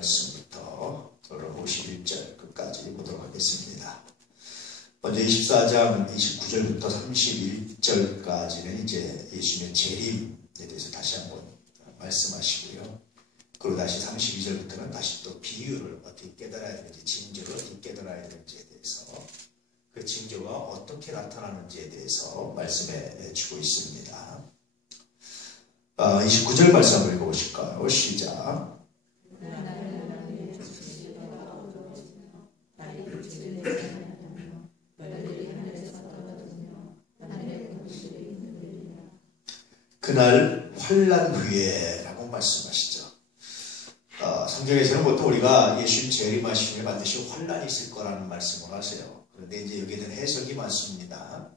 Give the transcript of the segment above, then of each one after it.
말씀부터 51절 끝까지 보도록 하겠습니다. 먼저 24장 29절부터 31절까지는 이제 예수님의 재림에 대해서 다시 한번 말씀하시고요. 그리고 다시 32절부터는 다시 또 비유를 어떻게 깨달아야 되는지, 징조를 어떻게 깨달아야 되는지에 대해서, 그 징조가 어떻게 나타나는지에 대해서 말씀해 주고 있습니다. 29절 말씀 한번 읽어보실까요? 시작. 그날 환난 후에 라고 말씀하시죠. 성경에서는 보통 우리가 예수님 재림하신 후에 반드시 환난이 있을 거라는 말씀을 하세요. 그런데 이제 여기에 대한 해석이 많습니다.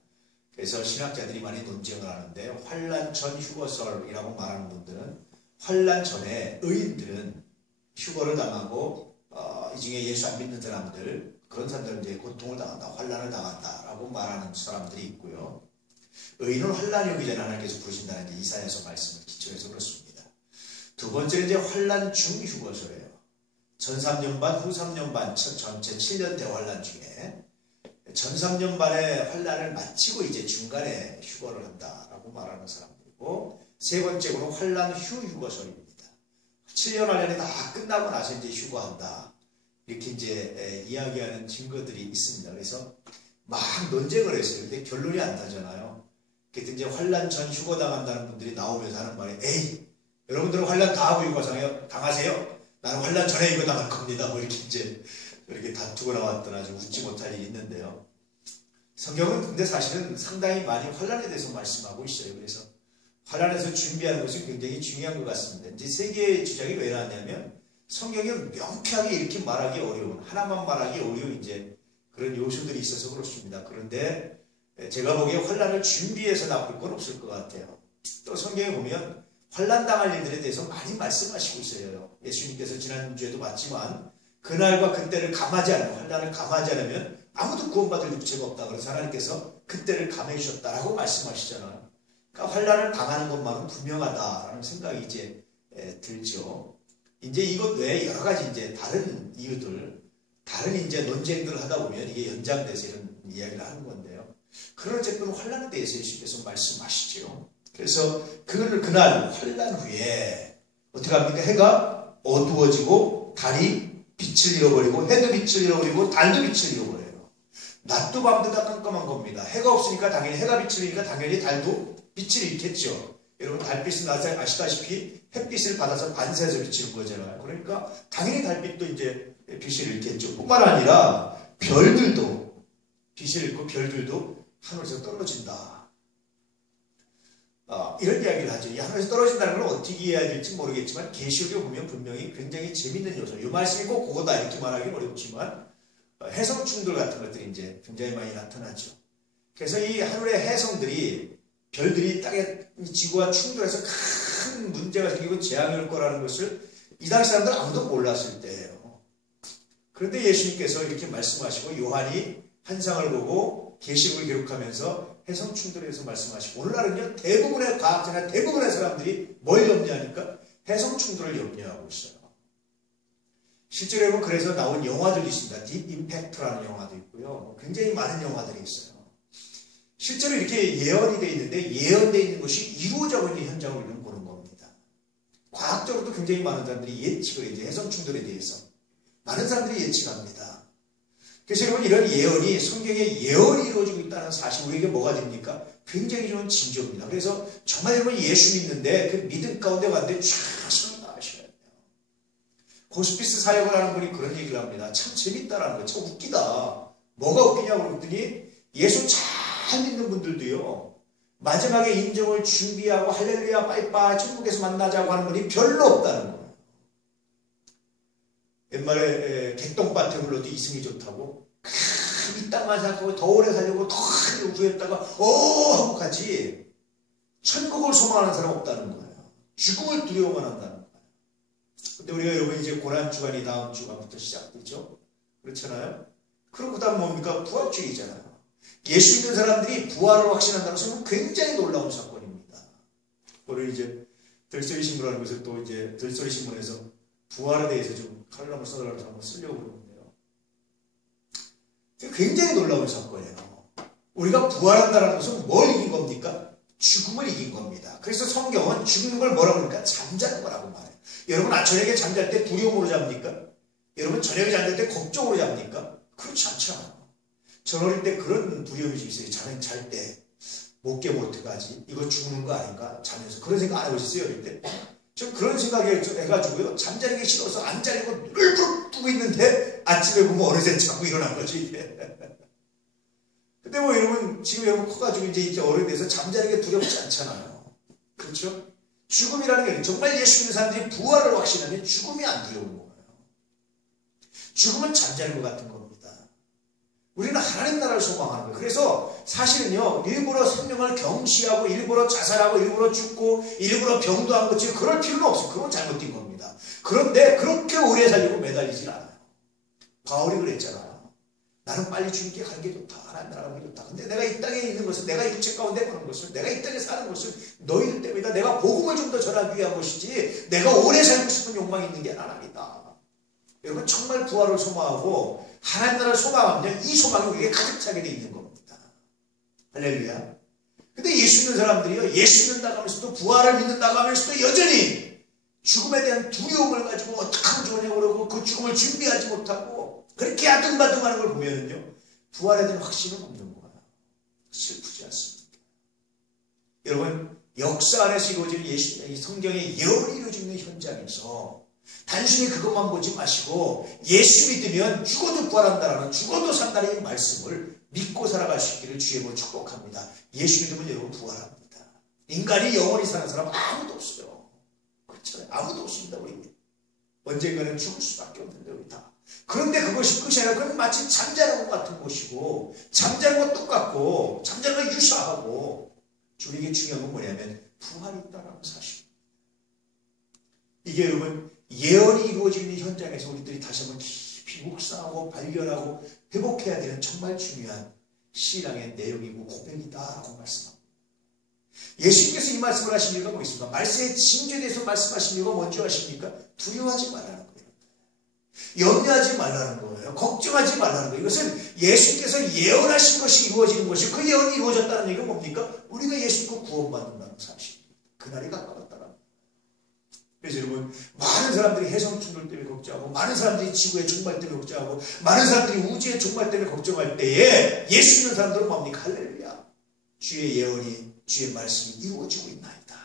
그래서 신학자들이 많이 논쟁을 하는데, 환난 전 휴거설이라고 말하는 분들은 환난 전에 의인들은 휴거를 당하고 이 중에 예수 안 믿는 사람들, 그런 사람들은 이제 고통을 당한다, 환난을 당한다라고 말하는 사람들이 있고요. 의인은 환난이 오기 전에 하나님께서 부르신다는 이제 이사야서 말씀을 기초해서 그렇습니다. 두 번째는 이제 환난 중 휴거설이에요. 전 3년 반, 후 3년 반, 전체 7년 대환난 중에 전 3년 반의 환난을 마치고 이제 중간에 휴거를 한다라고 말하는 사람들이고, 세 번째로는 환난 후 휴거설입니다. 7년 환난이 다 끝나고 나서 이제 휴거한다, 이렇게 이제 이야기하는 증거들이 있습니다. 그래서 막 논쟁을 했어요. 근데 결론이 안 나잖아요. 그래서 이제 환난 전 휴거 당한다는 분들이 나오면서 하는 말이, 에이, 여러분들은 환난 다 하고 휴거 당하세요? 나는 환난 전에 휴거 당할 겁니다. 뭐 이렇게 이제 이렇게 다투고 나왔던 아주 웃지 못할 일이 있는데요. 성경은 근데 사실은 상당히 많이 환난에 대해서 말씀하고 있어요. 그래서 환난에서 준비하는 것이 굉장히 중요한 것 같습니다. 이제 세 개의 주장이 왜 나왔냐면, 성경이 명쾌하게 이렇게 말하기 어려운, 하나만 말하기 어려운 이제 그런 요소들이 있어서 그렇습니다. 그런데 제가 보기에 환난을 준비해서 나쁠 건 없을 것 같아요. 또 성경에 보면 환난 당할 일들에 대해서 많이 말씀하시고 있어요. 예수님께서 지난주에도 봤지만, 그날과 그때를 감하지 않으면, 환난을 감하지 않으면 아무도 구원받을 육체가 없다. 그래서 하나님께서 그때를 감해 주셨다라고 말씀하시잖아요. 그러니까 환난을 당하는 것만은 분명하다라는 생각이 이제 들죠. 이제 이것 외에 여러 가지 이제 다른 이유들, 다른 이제 논쟁들을 하다 보면 이게 연장돼서 이런 이야기를 하는 건데요. 그런 어쨌든 환난에 대해서 예수님께서 말씀하시죠. 그래서 그날 환난 후에 어떻게 합니까? 해가 어두워지고 달이 빛을 잃어버리고, 해도 빛을 잃어버리고 달도 빛을 잃어버려요. 낮도 밤도 다 깜깜한 겁니다. 해가 없으니까 당연히, 해가 빛을 잃으니까 당연히 달도 빛을 잃겠죠. 여러분, 달빛은 아시다시피 햇빛을 받아서 반사해서 비치는 거잖아요. 그러니까 당연히 달빛도 이제 빛을 잃겠죠. 뿐만 아니라 별들도 빛을 잃고 별들도 하늘에서 떨어진다. 이런 이야기를 하죠. 이 하늘에서 떨어진다는 걸 어떻게 이해해야 될지 모르겠지만, 계시록에 보면 분명히 굉장히 재밌는 요소, 이 말씀이 꼭 그거다 이렇게 말하기 어렵지만 해성 충돌 같은 것들이 이제 굉장히 많이 나타나죠. 그래서 이 하늘의 해성들이, 별들이 땅에 지구와 충돌해서 큰 문제가 생기고 재앙이 올 거라는 것을 이 당시 사람들 아무도 몰랐을 때예요. 그런데 예수님께서 이렇게 말씀하시고, 요한이 환상을 보고 계시록을 기록하면서 해성 충돌에 대해서 말씀하시고, 오늘날은요 대부분의 과학자나 대부분의 사람들이 뭘 염려하니까 해성 충돌을 염려하고 있어요. 실제로 여러분, 그래서 나온 영화들도 있습니다. 딥 임팩트라는 영화도 있고요. 굉장히 많은 영화들이 있어요. 실제로 이렇게 예언이 되어 있는데, 예언되어 있는 것이 이루어지고 있는 현장을 우리는 보는 겁니다. 과학적으로도 굉장히 많은 사람들이 예측을, 이제 해성 충돌에 대해서 많은 사람들이 예측합니다. 그래서 여러분, 이런 예언이, 성경에 예언이 이루어지고 있다는 사실, 우리에게 뭐가 됩니까? 굉장히 좋은 징조입니다. 그래서 정말 여러분, 예수 믿는데 그 믿음 가운데 왔는데 최선을 다하셔야 돼요. 호스피스 사역을 하는 분이 그런 얘기를 합니다. 참 재밌다라는 거, 참 웃기다. 뭐가 웃기냐고 그랬더니, 예수 잘 믿는 분들도요, 마지막에 인정을 준비하고 할렐루야 빠이빠이 천국에서 만나자고 하는 분이 별로 없다는 거예요. 옛말에 객동밭에 불러도 이승이 좋다고, 이 땅만 생각하고 더 오래 살려고 더 하려고 구했다가 하고 같이 천국을 소망하는 사람 없다는 거예요. 죽음을 두려워만 한다는 거예요. 근데 우리가 여러분, 이제 고난주간이 다음 주간부터 시작되죠. 그렇잖아요. 그리고 그 다음 뭡니까? 부활주의잖아요. 예수 믿는 사람들이 부활을 확신한다는 것은 굉장히 놀라운 사건입니다. 오늘 이제 들소리 신문하는 것을 또 이제 들소리 신문에서 부활에 대해서 좀 칼럼을 써달라고 한번 쓰려고 그러는데요. 굉장히 놀라운 사건이에요. 우리가 부활한다는 것은 뭘 이긴 겁니까? 죽음을 이긴 겁니다. 그래서 성경은 죽는 걸 뭐라고 그러니까 잠자는 거라고 말해요. 여러분 저녁에 잠잘 때 두려움으로 잡니까? 여러분 저녁에 잠잘 때 걱정으로 잡니까? 그렇지 않잖아요. 전 어릴 때 그런 두려움이 좀 있어요. 자는 잘 때 못 깨면 어떡하지? 이거 죽는 거 아닌가? 자면서 그런 생각 안 해보셨어요? 어릴 때? 저 그런 생각에 해가지고요. 잠자는 게 싫어서 안 자려고 눈을 푹 뜨고 있는데 아침에 보면 어느새 자고 일어난 거지 이게. 근데 뭐 여러분 지금 여러분 커가지고 이제 어른이 돼서 잠자는 게 두렵지 않잖아요. 그렇죠? 죽음이라는 게 정말 예수 믿는 사람들이 부활을 확신하면 죽음이 안 두려운 거예요. 죽음은 잠자는 것 같은 겁니다. 우리는 하나님 나라를 소망하는 거예요. 그래서 사실은요, 일부러 생명을 경시하고, 일부러 자살하고, 일부러 죽고, 일부러 병도한 것처럼 그럴 필요는 없어요. 그건 잘못된 겁니다. 그런데 그렇게 오래 살려고 매달리질 않아요. 바울이 그랬잖아요. 나는 빨리 주님께 가는 게 좋다. 하나님 나라 가는 게 좋다. 근데 내가 이 땅에 있는 것은, 내가 육체 가운데 가는 것은, 내가 이 땅에 사는 것은 너희들 때문이다. 내가 복음을 좀 더 전하기 위한 것이지, 내가 오래 살고 싶은 욕망이 있는 게 아닙니다. 여러분 정말 부활을 소망하고 하나님 나라를 소망하면 이 소망이 우리에게 가득 차게 되어 있는 겁니다. 할렐루야. 근데 예수 믿는 사람들이요, 예수 믿는다고 하면서도 부활을 믿는다고 하면서도 여전히 죽음에 대한 두려움을 가지고 어떻게 하면 좋으냐고 그러고 그 죽음을 준비하지 못하고 그렇게 아둥바둥하는 걸 보면은요, 부활에 대한 확신은 없는 거예요. 슬프지 않습니까? 여러분 역사 안에서 이루어지는 이 성경의 예언이 이루어지는 현장에서 단순히 그것만 보지 마시고 예수 믿으면 죽어도 부활한다라는 죽어도 산다는 이 말씀을 믿고 살아갈 수 있기를 주의 이름으로 축복합니다. 예수 믿으면 여러분 부활합니다. 인간이 영원히 사는 사람 아무도 없어요. 그렇잖아요. 아무도 없습니다. 우리 언젠가는 죽을 수밖에 없는데 우리 다. 그런데 그것이 끝이 아니라 그건 마치 잠자는 것 같은 것이고 잠자는 것 똑같고 잠자는 것 유사하고 우리에게 중요한 건 뭐냐면 부활이 있다는 사실. 이게 여러분 예언이 이루어지는 현장에서 우리들이 다시 한번 깊이 묵상하고 발견하고 회복해야 되는 정말 중요한 신앙의 내용이고 고백이다라고 말씀합니다. 예수님께서 이 말씀을 하신 이유가 뭐겠습니까? 말씀의 징조에 대해서 말씀하신 이유가 뭔지 아십니까? 두려워하지 말라는 거예요. 염려하지 말라는 거예요. 걱정하지 말라는 거예요. 이것은 예수님께서 예언하신 것이 이루어지는 것이 그 예언이 이루어졌다는 얘기가 뭡니까? 우리가 예수 믿고 구원받는다는 사실입니다. 그날이 가까웠다는 거예요. 그래서 여러분 많은 사람들이 해성 충돌 때문에 걱정하고 많은 사람들이 지구의 종말 때문에 걱정하고 많은 사람들이 우주의 종말 때문에 걱정할 때에 예수 믿는 사람들은 뭡니까? 할렐루야. 주의 예언이 주의 말씀이 이루어지고 있나이다.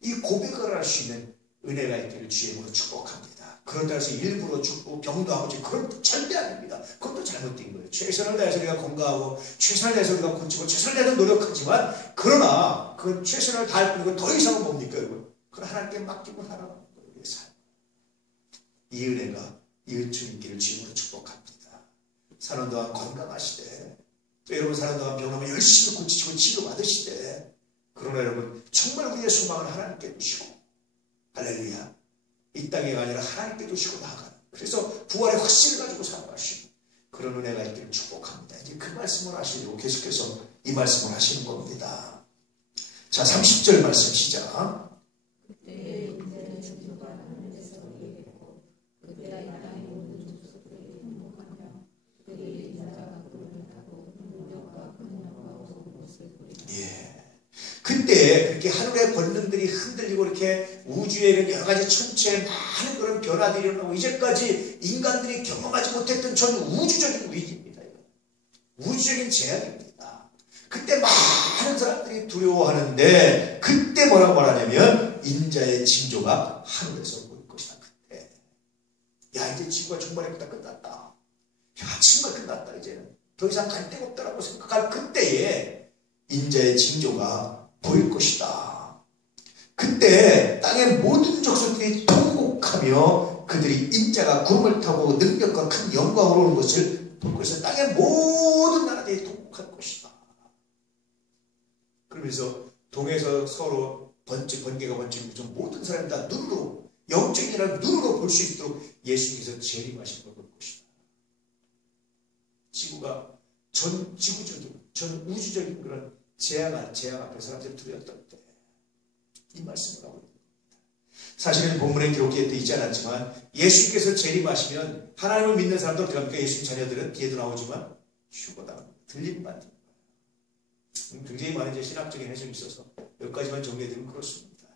이 고백을 할 수 있는 은혜가 있기를 주의 이름으로 축복합니다. 그렇다고 해서 일부러 죽고 병도하고 그건 절대 아닙니다. 그것도 잘못된 거예요. 최선을 다해서 우리가 건강하고 최선을 다해서 우리가 고치고 최선을 다해서 노력하지만 그러나 그 최선을 다할 뿐이고 더 이상은 뭡니까 여러분? 그걸 하나님께 맡기고 살아가는 거예요. 우리의 삶. 이 은혜가 이 은총이 있기를 주님으로 축복합니다. 사는 동안 건강하시되 또 여러분 사는 동안 병나면 열심히 고치시고 치료받으시되 그러나 여러분 정말 우리의 소망을 하나님께 두시고 할렐루야. 이 땅에가 아니라 하나님께 두시고 나아가는 그래서 부활의 확신을 가지고 살아가시는 그런 은혜가 있기를 축복합니다. 이제 그 말씀을 하시려고 계속해서 이 말씀을 하시는 겁니다. 자 30절 말씀 시작. 그때 그렇게 하늘의 권능들이 흔들리고 이렇게 우주에 여러 가지 천체에 많은 그런 변화들이 일어나고 이제까지 인간들이 경험하지 못했던 전 우주적인 위기입니다. 우주적인 재앙입니다. 그때 많은 사람들이 두려워하는데 그때 뭐라고 말하냐면 인자의 징조가 하늘에서 보일 것이다. 그때 야 이제 지구가 종말의 끝다 끝났다. 야 정말 끝났다. 이제는 더 이상 갈 데가 없다라고 생각할 그때에 인자의 징조가 보일 것이다. 그때 땅의 모든 족속들이 통곡하며 그들이 인자가 구름을 타고 능력과 큰 영광으로 오는 것을 볼 것이다. 땅의 모든 나라들이 통곡할 것이다. 그러면서 동에서 서로 번개가 번지면서 모든 사람이 다 눈으로 영적이라 눈으로 볼 수 있도록 예수님께서 재림하신 걸 볼 것이다. 지구가 전 지구적인 전 우주적인 그런 재앙 앞에 사람들이 두려웠던 때 이 말씀을 하고 있습니다. 사실은 본문에 기록되어 있지 않았지만 예수님께서 재림하시면 하나님을 믿는 사람들 어떻게 합니까? 예수님 자녀들은 뒤에도 나오지만 죽어다 들림만 듣는 거예요. 굉장히 많은 이제 신학적인 해석이 있어서 몇 가지만 정리해드리면 그렇습니다.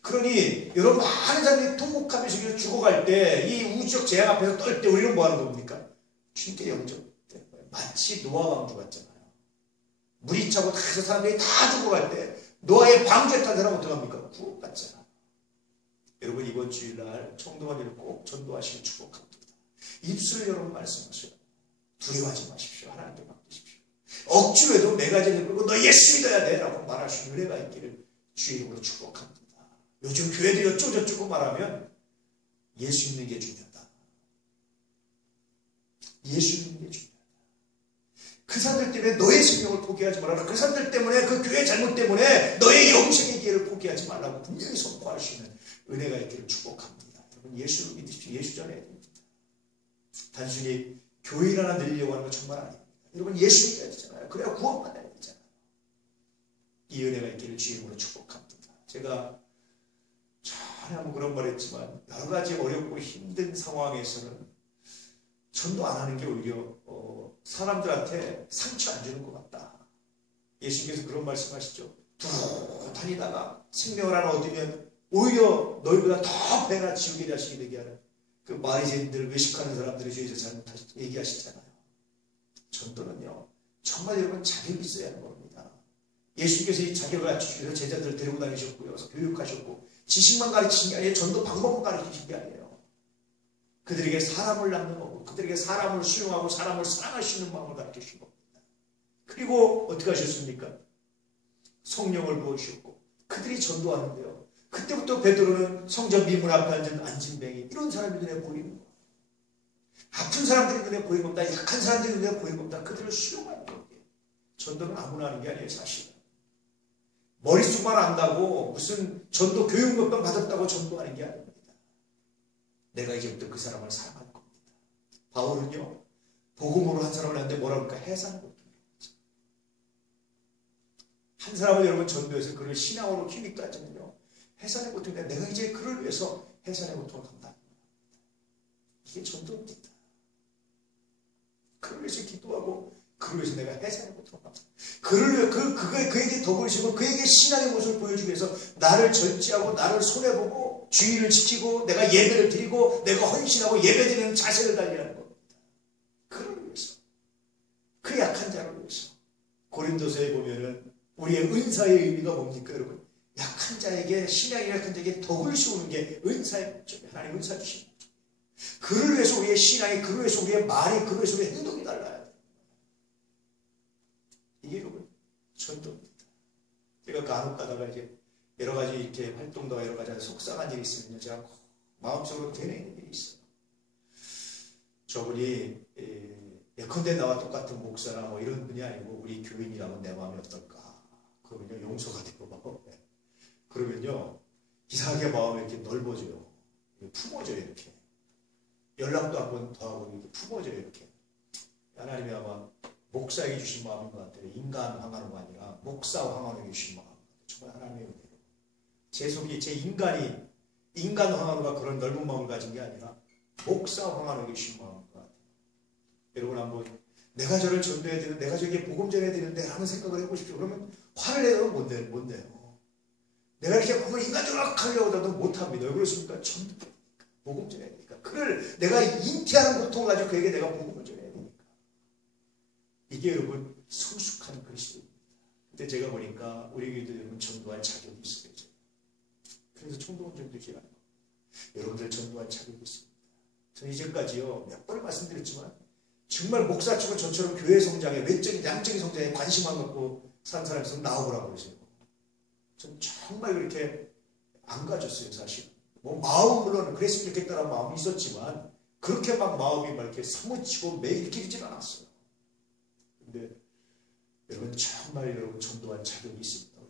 그러니 여러분 많은 사람들이 통곡하면서 죽어갈 때 이 우주적 재앙 앞에서 떨 때 우리는 뭐 하는 겁니까? 주님께 영접되는 거예요. 마치 노아 왕조 같잖아요. 물이 차고 다 사람들이 다 죽어갈 때 노아의 방주에 탄 사람은 어떻게 합니까? 구원받잖아. 여러분 이번 주일날 청도원을 꼭 전도하시길 축복합니다. 입술을 여러분 말씀하세요. 두려워하지 마십시오. 하나님께 맡기십시오. 억지로 해도 내 가정을 끌고 너 예수 믿어야 돼 라고 말할 수 있는 은혜가 있기를 주의 이름으로 축복합니다. 요즘 교회들이 어쩌고저쩌고 말하면 예수 믿는 게 중요하다. 예수 믿는 게 중요하다. 그 사람들 때문에 너의 생명을 포기하지 말아라. 그 사람들 때문에 그 교회 잘못 때문에 너의 영생의 기회를 포기하지 말라고 분명히 선포할 수 있는 은혜가 있기를 축복합니다. 여러분 예수를 믿으십시오. 예수 전해야 됩니다. 단순히 교회 하나 늘리려고 하는 건 정말 아닙니다. 여러분 예수 믿어야 되잖아요. 그래야 구원받아야 되잖아요. 이 은혜가 있기를 주의 이름으로 축복합니다. 제가 전에 한번 그런 말 했지만 여러 가지 어렵고 힘든 상황에서는 전도 안 하는 게 오히려 사람들한테 상처 안 주는 것 같다. 예수님께서 그런 말씀하시죠. 쭉 다니다가 생명을 하나 얻으면 오히려 너희보다 더 배나 지옥의 자식이 되게 하는 그 바리새인들 외식하는 사람들에 대해서 잘못 얘기하시잖아요. 전도는요 정말 여러분 자격이 있어야 하는 겁니다. 예수님께서 이 자격을 갖추시기 위해서 제자들을 데리고 다니셨고요. 그래서 교육하셨고 지식만 가르치신 게 아니에요. 전도 방법만 가르치신 게 아니에요. 그들에게 사람을 낳는 거고 그들에게 사람을 수용하고 사람을 사랑할 수 있는 마음을 가르치신 겁니다. 그리고 어떻게 하셨습니까? 성령을 부어주셨고 그들이 전도하는데요. 그때부터 베드로는 성전 미문 앞에 앉은 안진뱅이 이런 사람이 눈에 보이는 거예요. 아픈 사람들이 눈에 보이는 겁니다. 약한 사람들이 눈에 보이는 겁니다. 그들을 수용하는 거예요. 전도는 아무나 하는 게 아니에요. 사실은. 머릿속만 안다고 무슨 전도 교육 몇 번 받았다고 전도하는 게 아닙니다. 내가 이제부터 그 사람을 사랑할 겁니다. 바울은요. 복음으로 한 사람을 하는데 뭐라 그럴까? 해산을 못합니다. 한 사람을 여러분 전도해서 그를 신앙으로 키우기까지는요. 해산의 고통인데 내가 이제 그를 위해서 해산의 고통을 한다. 이게 전도입니다. 그를 위해서 기도하고 그를 위해서 내가 해산의 고통을 한다. 그를 위해 그에게 덕을 주고 그에게 신앙의 모습을 보여주기 위해서 나를 절제하고 나를 손해보고 주의를 지키고 내가 예배를 드리고 내가 헌신하고 예배드리는 자세를 달리하는 겁니다. 그를 위해서 그 약한 자를 위해서 고린도서에 보면은 우리의 은사의 의미가 뭡니까 여러분? 약한 자에게 신앙이 약한 자에게 덕을 씌우는 게 은사의 목적이에요. 하나님 은사 주시는 거죠. 그를 위해서 우리의 신앙이 그를 위해서 우리의 말이 그를 위해서 우리의 행동이 달라야 돼요. 이게 여러분 전도입니다. 제가 간혹 가다가 이제 여러 가지 이렇게 활동도 여러 가지 속상한 일이 있으면요. 제가 마음속으로 되뇌이는 일이 있어요. 저분이 예컨대 나와 똑같은 목사나 뭐 이런 분이 아니고 우리 교인이라면 내 마음이 어떨까? 그러면요 용서가 되고 그러면요 이상하게 마음이 이렇게 넓어져요. 품어져요 이렇게. 연락도 한 번 더 하고 이렇게 품어져요 이렇게. 하나님이 아마 목사에게 주신 마음인 것 같아요. 인간 황하노가 아니라 목사 황하노에게 주신 마음. 정말 하나님의 은혜로. 제 속이 제 인간 황하노가 그런 넓은 마음을 가진 게 아니라 목사 황하노에게 주신 마음인 것 같아요. 여러분 한번 내가 저를 전도해야 되는 내가 저에게 복음 전해야 되는데 라는 생각을 해보십시오. 그러면 화를 내요? 못 내요. 내가 이렇게 보면 인간적으로 하려고 해도 못합니다. 왜 그렇습니까? 전도 복음 전해야 되니까. 그를 내가 인티하는 고통을 가지고 그에게 내가 복음을 전해야 되니까. 이게 여러분 성숙한 그리스도입니다. 근데 제가 보니까 우리 교회도 여러분 전도할 자격이 있어요. 그래서 총동원 전도 기회가 나요. 여러분들 전도할 자격이 있습니다. 저는 이제까지요 몇 번 말씀드렸지만 정말 목사 측은 저처럼 교회 성장에 외적인 양적인 성장에 관심만 갖고 사는 사람이 있으면 나오라고 그러세요. 전 정말 그렇게 안 가졌어요 사실. 뭐 마음은 물론 그랬으면 좋겠다는 마음이 있었지만 그렇게 막 마음이 막 이렇게 사무치고 매일 길진 않았어요. 근데 여러분 정말 여러분 전도할 자격이 있습니다.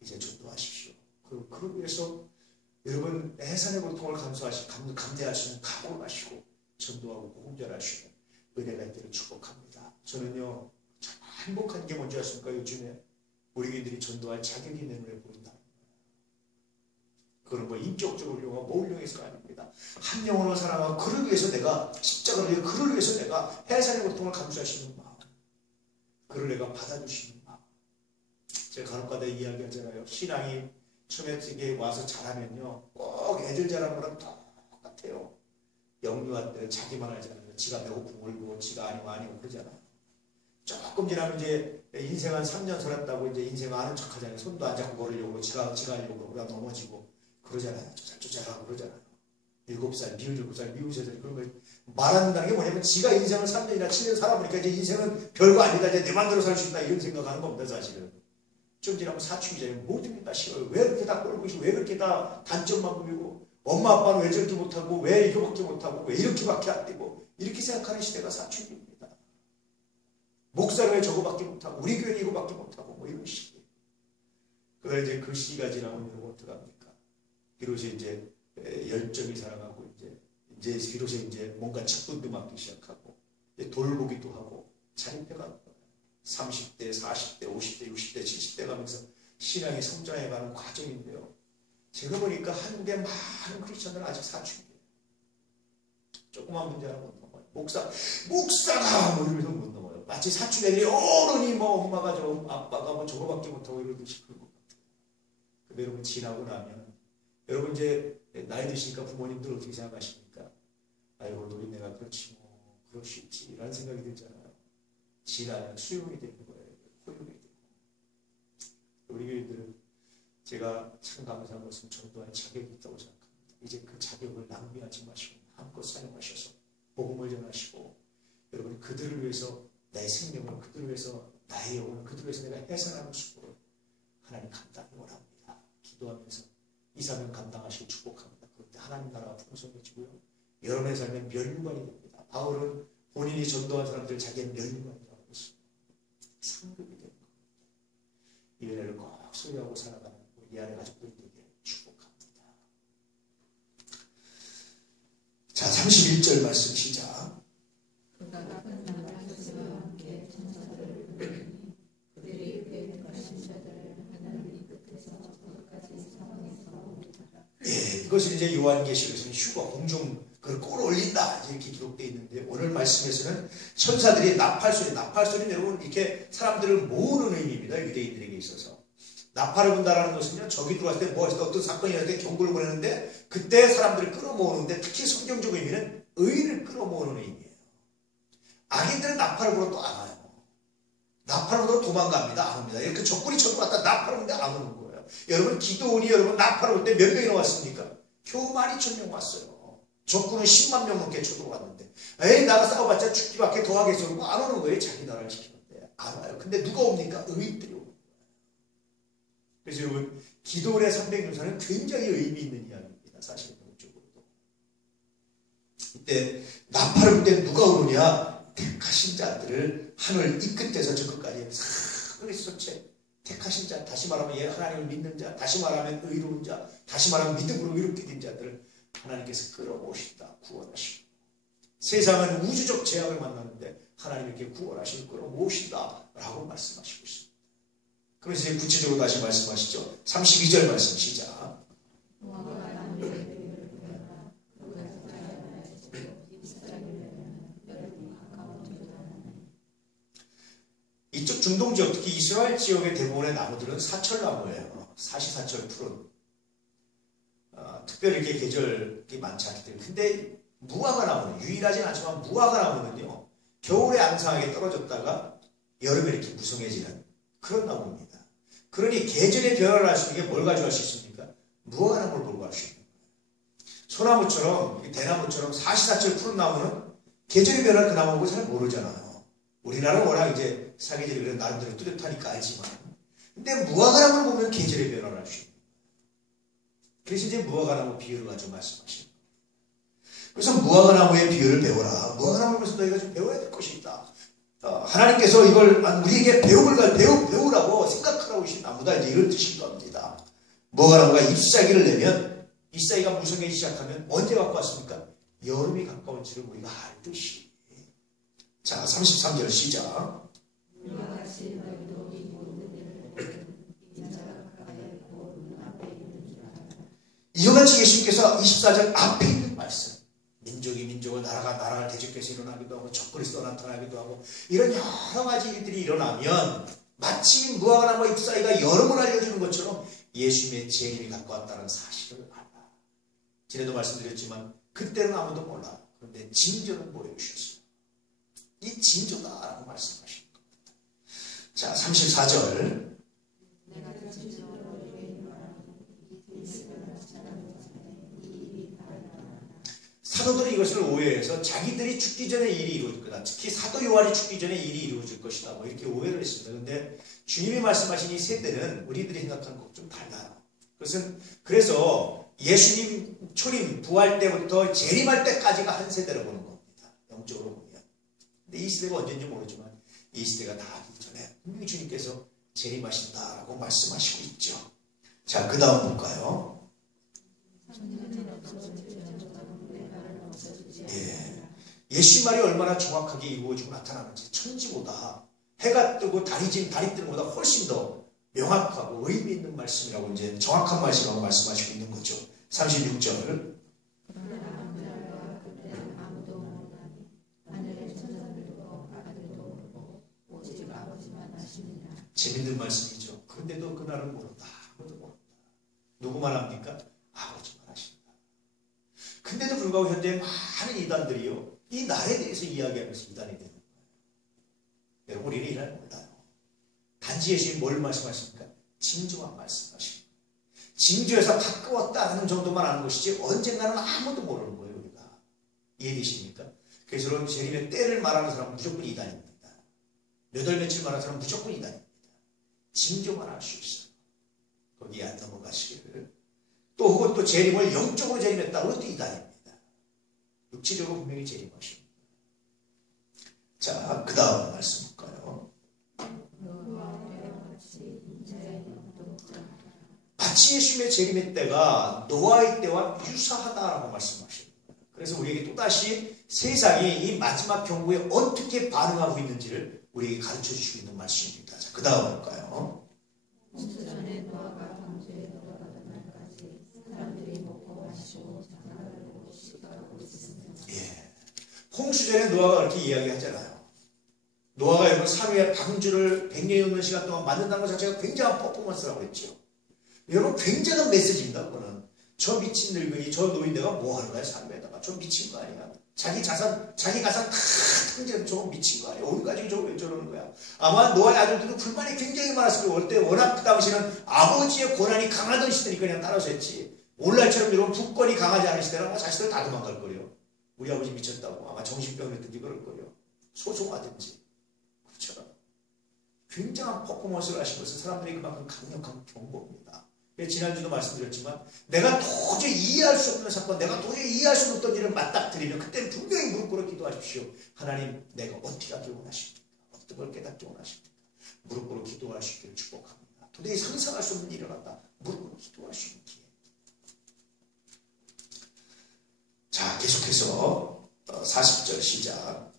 이제 전도하십시오. 그리고 그러기 위해서 여러분 해산의 고통을 감내하시는 각오를 하시고 전도하고 복음 전하시는 은혜가 있기를 축복합니다. 저는요 정말 행복한 게 뭔지 아십니까? 요즘에 우리 교인들이 전도할 자격이 있는 눈에 보인다. 그거는 뭐 인격적으로 훌륭하고 뭐 훌륭해서가 아닙니다. 한 영혼을 사랑하고 그를 위해서 내가 십자가를 위해 그를 위해서 내가 해산의 고통을 감수하시는 마음, 그를 내가 받아주시는 마음. 제가 간혹가다 이야기하잖아요. 신앙이 처음에 이게 와서 자라면요 꼭 애들 자라는 거랑 똑같아요. 영유아 때 자기만 알잖아요. 지가 배고프면 울고 지가 아니고 그러잖아요. 조금 지나면 이제 인생 한 3년 살았다고 이제 인생 아는 척 하잖아요. 손도 안 잡고 걸으려고 지가 하려고 그러다 넘어지고 그러잖아요. 쪼잘쪼잘하고 그러잖아요. 7살, 미운 7살, 미운 3살 그런 걸 말한다는 게 뭐냐면 지가 인생을 3년이나 7년 살아보니까 이제 인생은 별거 아니다. 이제 내 맘대로 살 수 있다. 이런 생각하는 겁니다. 사실은. 좀 지나면 사춘기잖아요. 모든 게 다 싫어요. 왜 그렇게 다 꼴보기 싫어? 왜 그렇게 다 단점만 보이고 엄마 아빠는 왜 저렇게 못하고 왜 이거밖에 못하고 왜 이렇게밖에 안 되고 이렇게 생각하는 시대가 사춘기입니다. 목사는 왜 저거밖에 못하고 우리 교회는 이거밖에 못하고 뭐 이런 식이에요. 그러다 이제 그 시기가 지나면 여러분 어떡합니까? 비로소 이제 열정이 살아가고 이제 비로소 이제 뭔가 직분도 맡기 시작하고 이제 돌보기도 하고 자립해가는 거예요. 30대, 40대, 50대, 60대, 70대 가면서 신앙이 성장해가는 과정인데요. 제가 보니까 한국의 많은 크리스천들은 아직 사춘기예요. 조그만 문제 하나 못 넘어요. 목사가 뭐 이러면서 못 넘어요. 마치 사춘기 애들이 어른이 뭐 엄마가 아빠가 뭐 저거밖에 못하고 이러듯이 그런 것 같아요. 근데 여러분 지나고 나면 여러분 이제 나이 드시니까 부모님들 어떻게 생각하십니까? 아이고 노인네가 그렇지 뭐 그럴 수 있지 라는 생각이 들잖아요. 지나면 수용이 되는 거예요. 호용이 되고. 우리 교인들은 제가 참 감사한 것은 저 또한 자격이 있다고 생각합니다. 이제 그 자격을 낭비하지 마시고 마음껏 사용하셔서 복음을 전하시고 여러분 그들을 위해서 나의 생명을 그들을 위해서 나의 영혼을 그들을 위해서 내가 해산하는 수고를 하나님 감당히 원합니다. 기도하면서 이 사명 감당하시고 축복합니다. 그런데 하나님 나라가 풍성해지고요. 여러분의 삶에 면류관이 됩니다. 바울은 본인이 전도한 사람들 자기의 면류관이라고 했습니다. 상급이 되는 겁니다. 이 은혜를 꼭 소유하고 살아가는 우리 안의 가족들이 되기를 축복합니다. 자, 31절 말씀 시작. 예, 이것을 이제 요한계시록에서는 휴거 공중 그걸 끌어올린다 이렇게 기록되어 있는데 오늘 말씀에서는 천사들이 나팔소리는 여러분 이렇게 사람들을 모으는 의미입니다. 유대인들에게 있어서 나팔을 분다라는 것은요 적이 들어왔을 때 뭐 어떤 사건이 일어날 때 경고를 보내는데 그때 사람들을 끌어모으는데 특히 성경적 의미는 의를 끌어모으는 의미예요. 악인들은 나팔을 불어도 안 와요. 나팔을 불어 도망갑니다. 안 옵니다. 이렇게 적군이 쳐들어왔다 나팔을 부는데 안 오는 거예요. 여러분 기도원이 여러분 나팔을 불 때 몇 명이나 왔습니까? 겨우 12,000명 왔어요. 적군은 10만 명 넘게 쳐들어왔는데 에이 나가 싸워봤자 죽기밖에 더 하겠어 그러고 안 오는 거예요. 자기 나라를 지키는데 안 와요. 근데 누가 옵니까? 의인들이 오는 거예요. 그래서 여러분 기도원의 300용사는 굉장히 의미 있는 이야기입니다. 사실은 적으로도 이때 나팔을 불 때 누가 오느냐? 택하신 자들을 하늘 이 끝에서 저 끝까지 그리스도체 택하신 자, 다시 말하면 하나님을 믿는 자, 다시 말하면 의로운 자, 다시 말하면 믿음으로 의롭게 된 자들을 하나님께서 끌어모신다, 구원하시고 세상은 우주적 재앙을 만나는데 하나님 이렇게 구원하시고 끌어모신다 라고 말씀하시고 있습니다. 그래서 이제 구체적으로 다시 말씀하시죠. 32절 말씀 시작. 이쪽 중동 지역, 특히 이스라엘 지역의 대부분의 나무들은 사철나무예요. 사시사철 푸른. 특별히 이렇게 계절이 많지 않기 때문에. 근데 무화과 나무는, 유일하진 않지만 무화과 나무는요, 겨울에 앙상하게 떨어졌다가 여름에 이렇게 무성해지는 그런 나무입니다. 그러니 계절의 변화를 할 수 있는 게 뭘 가져갈 수 있습니까? 무화과 나무를 몰고 갈 수 있는 거예요. 소나무처럼, 대나무처럼 사시사철 푸른 나무는 계절의 변화를 그 나무 보고 잘 모르잖아요. 우리나라는 워낙 이제 사계절이 나름대로 뚜렷하니까 알지만 근데 무화과나무를 보면 계절의 변화를 할 수 있는 거예요. 그래서 이제 무화과나무 비유를 가지고 말씀하시는 거예요. 그래서 무화과나무의 비유를 배워라. 무화과나무를 보면서 너희가 좀 배워야 될 것이 있다. 하나님께서 이걸 우리에게 배우라고 생각하라고 하신 나무다. 이제 이런 뜻인 겁니다. 무화과나무가 잎사귀를 내면 잎사귀가 무성해지기 시작하면 언제 갖고 왔습니까? 여름이 가까운 줄을 우리가 알듯이. 자, 33절 시작. 이와 같이 예수님께서 24절 앞에 있는 말씀, 민족이 민족을, 나라가 나라를 대적해서 일어나기도 하고 적그리스도 나타나기도 하고 이런 여러 가지 일들이 일어나면 마치 무화과 나무 잎사귀가 여름을 알려주는 것처럼 예수님의 재림이 가까웠다는 사실을 알아. 전에도 말씀드렸지만 그때는 아무도 몰라. 그런데 징조는 보여주셨어요. 이 징조다라고 말씀하시는 겁니다. 자, 34절. 사도들이 이것을 오해해서 자기들이 죽기 전에 일이 이루어질 거다. 특히 사도 요한이 죽기 전에 일이 이루어질 것이다. 뭐 이렇게 오해를 했습니다. 그런데 주님이 말씀하신 이 세대는 우리들이 생각하는 것과 좀 달라요. 그래서 예수님 초림, 부활 때부터 재림할 때까지가 한 세대로 보는 겁니다. 영적으로 보면. 근데 이 시대가 언제인지 모르지만 이 시대가 다 하기 전에 분명히 주님께서 재림하신다라고 말씀하시고 있죠. 자, 그 다음 볼까요? 예수님 말이 얼마나 정확하게 이루어지고 나타나는지 천지보다 해가 뜨고 달이 뜨는 것보다 훨씬 더 명확하고 의미 있는 말씀이라고 이제 정확한 말씀이라고 말씀하시고 있는 거죠. 36절. 재밌는 말씀이죠. 그런데도 그날은 모른다. 아무도 모른다. 누구만 합니까? 아버지만 하신다. 근데도 불구하고 현재 많은 이단들이요, 이 날에 대해서 이야기하면서 이단이 되는 거예요. 여러분, 우리는 이 날 몰라요. 단지 예수님이 뭘 말씀하십니까? 징조만 말씀하십니다. 징조에서 가까웠다 하는 정도만 아는 것이지 언젠가는 아무도 모르는 거예요, 우리가. 이해되십니까? 그래서 여러분, 재림의 때를 말하는 사람은 무조건 이단입니다. 몇 월 며칠 말하는 사람은 무조건 이단입니다. 징조만 알 수 있어요. 거기에 안 넘어가시기를. 또 혹은 또 재림을 영적으로 재림했다. 그것도 이단입니다. 육체적으로 분명히 재림하십니다. 자, 그 다음 말씀 볼까요? 마치 예수님의 재림의 때가 노아의 때와 유사하다라고 말씀하십니다. 그래서 우리에게 또다시 세상이 이 마지막 경고에 어떻게 반응하고 있는지를 우리에게 가르쳐 주시고 있는 말씀입니다. 자, 그 다음 볼까요? 홍수전에 노아가 방주에 들어가던 날까지 사람들이 먹고 마시고 장가들고 시가하고 있었습니다. 예. 홍수전에 노아가 그렇게 이야기하잖아요. 노아가 여러분 3위에 방주를 100년이 넘는 시간 동안 만든다는 것 자체가 굉장한 퍼포먼스라고 했죠. 여러분, 굉장한 메시지입니다. 그거는. 저 미친 늙은이, 저 노인네가 뭐 하는 거야, 삶에다가. 저 미친 거 아니야. 자기 가산 다 탕제는 저거 미친 거 아니야. 온 가족이 저거 왜 저러는 거야. 아마 노아의 아들들도 불만이 굉장히 많았을 거예요. 그때 워낙 그 당시에는 아버지의 권한이 강하던 시대니까 그냥 따라서 했지. 오늘날처럼 여러분 북권이 강하지 않은 시대는 아마 자식들 다 도망갈 거예요. 우리 아버지 미쳤다고. 아마 정신병이었든지 그럴 거예요. 소송하든지. 그렇죠. 굉장한 퍼포먼스를 하신 것은 사람들이 그만큼 강력한 경고입니다. 지난주도 말씀드렸지만 내가 도저히 이해할 수 없는 사건, 내가 도저히 이해할 수 없던 일을 맞닥뜨리면 그때는 분명히 무릎 꿇어 기도하십시오. 하나님, 내가 어떻게 하기 원하십니까? 어떤 걸 깨닫기 원하십니까? 무릎 꿇어 기도할 수 있기를 축복합니다. 도저히 상상할 수 없는 일이 일어났다. 무릎 꿇어 기도할 수 있는 기회. 자, 계속해서 40절 시작.